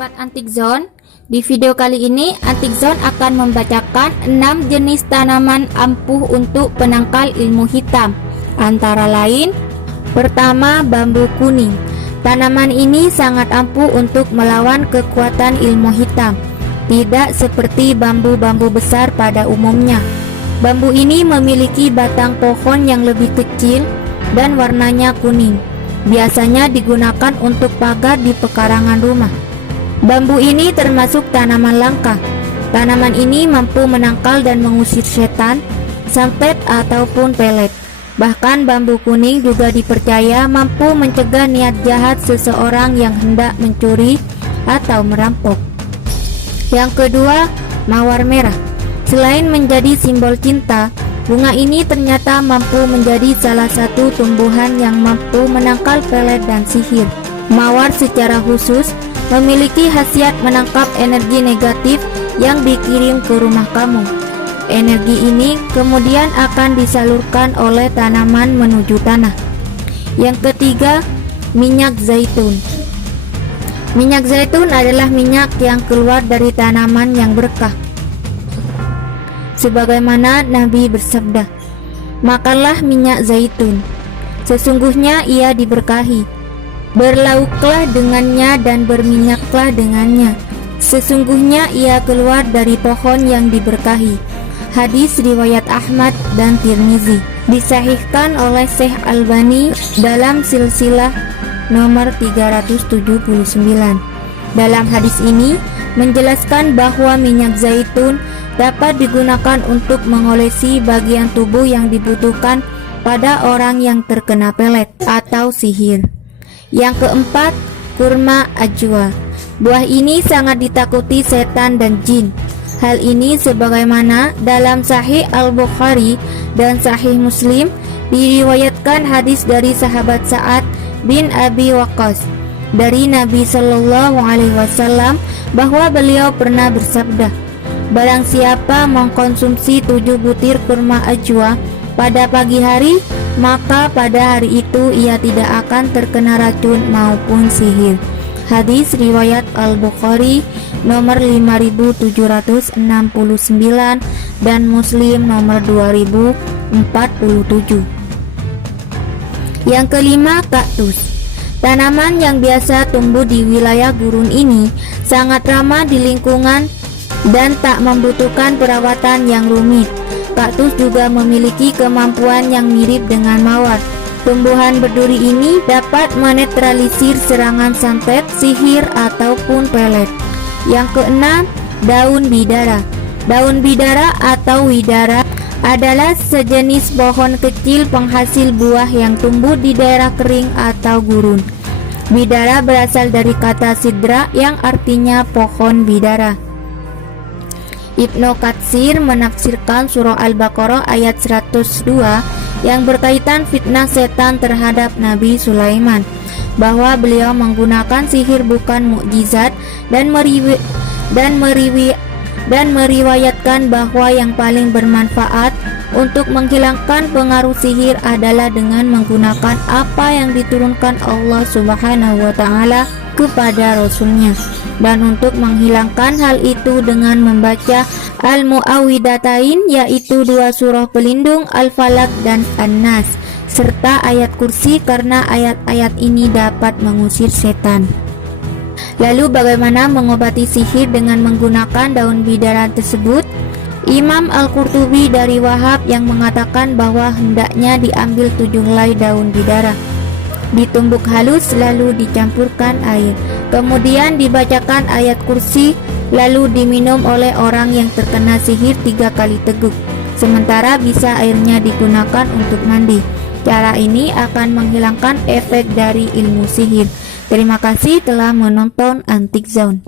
Sobat Antik Zone, di video kali ini Antik Zone akan membacakan 6 jenis tanaman ampuh untuk penangkal ilmu hitam. Antara lain, pertama, bambu kuning. Tanaman ini sangat ampuh untuk melawan kekuatan ilmu hitam, tidak seperti bambu-bambu besar pada umumnya. Bambu ini memiliki batang pohon yang lebih kecil dan warnanya kuning. Biasanya digunakan untuk pagar di pekarangan rumah. Bambu ini termasuk tanaman langka. Tanaman ini mampu menangkal dan mengusir setan, santet ataupun pelet. Bahkan bambu kuning juga dipercaya mampu mencegah niat jahat seseorang yang hendak mencuri atau merampok. Yang kedua, mawar merah. Selain menjadi simbol cinta, bunga ini ternyata mampu menjadi salah satu tumbuhan yang mampu menangkal pelet dan sihir. Mawar secara khusus memiliki khasiat menangkap energi negatif yang dikirim ke rumah kamu. Energi ini kemudian akan disalurkan oleh tanaman menuju tanah. Yang ketiga, minyak zaitun. Minyak zaitun adalah minyak yang keluar dari tanaman yang berkah. Sebagaimana Nabi bersabda, "Makanlah minyak zaitun, sesungguhnya ia diberkahi. Berlauklah dengannya dan berminyaklah dengannya, sesungguhnya ia keluar dari pohon yang diberkahi." Hadis riwayat Ahmad dan Tirmizi, disahihkan oleh Syekh Albani dalam silsilah nomor 379. Dalam hadis ini menjelaskan bahwa minyak zaitun dapat digunakan untuk mengolesi bagian tubuh yang dibutuhkan pada orang yang terkena pelet atau sihir. Yang keempat, kurma ajwa. Buah ini sangat ditakuti setan dan jin. Hal ini sebagaimana dalam Sahih Al-Bukhari dan Sahih Muslim diriwayatkan hadis dari sahabat Sa'ad bin Abi Waqqas dari Nabi Shallallahu Alaihi Wasallam bahwa beliau pernah bersabda, "Barang siapa mengkonsumsi 7 butir kurma ajwa pada pagi hari, maka pada hari itu ia tidak akan terkena racun maupun sihir." Hadis riwayat Al-Bukhari nomor 5769 dan Muslim nomor 2047. Yang kelima, kaktus. Tanaman yang biasa tumbuh di wilayah gurun ini sangat ramah di lingkungan dan tak membutuhkan perawatan yang rumit. Kaktus juga memiliki kemampuan yang mirip dengan mawar. Tumbuhan berduri ini dapat menetralisir serangan santet, sihir, ataupun pelet. Yang keenam, daun bidara. Daun bidara atau widara adalah sejenis pohon kecil penghasil buah yang tumbuh di daerah kering atau gurun. Bidara berasal dari kata sidra yang artinya pohon bidara. Ibnu Katsir menafsirkan surah Al-Baqarah ayat 102 yang berkaitan fitnah setan terhadap Nabi Sulaiman, bahwa beliau menggunakan sihir bukan mukjizat dan meriwayatkan bahwa yang paling bermanfaat untuk menghilangkan pengaruh sihir adalah dengan menggunakan apa yang diturunkan Allah Subhanahu wa Ta'ala kepada Rasulnya, dan untuk menghilangkan hal itu dengan membaca Al-Mu'awwidatain, yaitu 2 surah pelindung Al-Falaq dan An-Nas, serta ayat kursi, karena ayat-ayat ini dapat mengusir setan. Lalu bagaimana mengobati sihir dengan menggunakan daun bidara tersebut? Imam Al-Qurtubi dari Wahab yang mengatakan bahwa hendaknya diambil 7 helai daun bidara, ditumbuk halus lalu dicampurkan air, kemudian dibacakan ayat kursi, lalu diminum oleh orang yang terkena sihir 3 kali teguk, sementara bisa airnya digunakan untuk mandi. Cara ini akan menghilangkan efek dari ilmu sihir. Terima kasih telah menonton Antik Zone.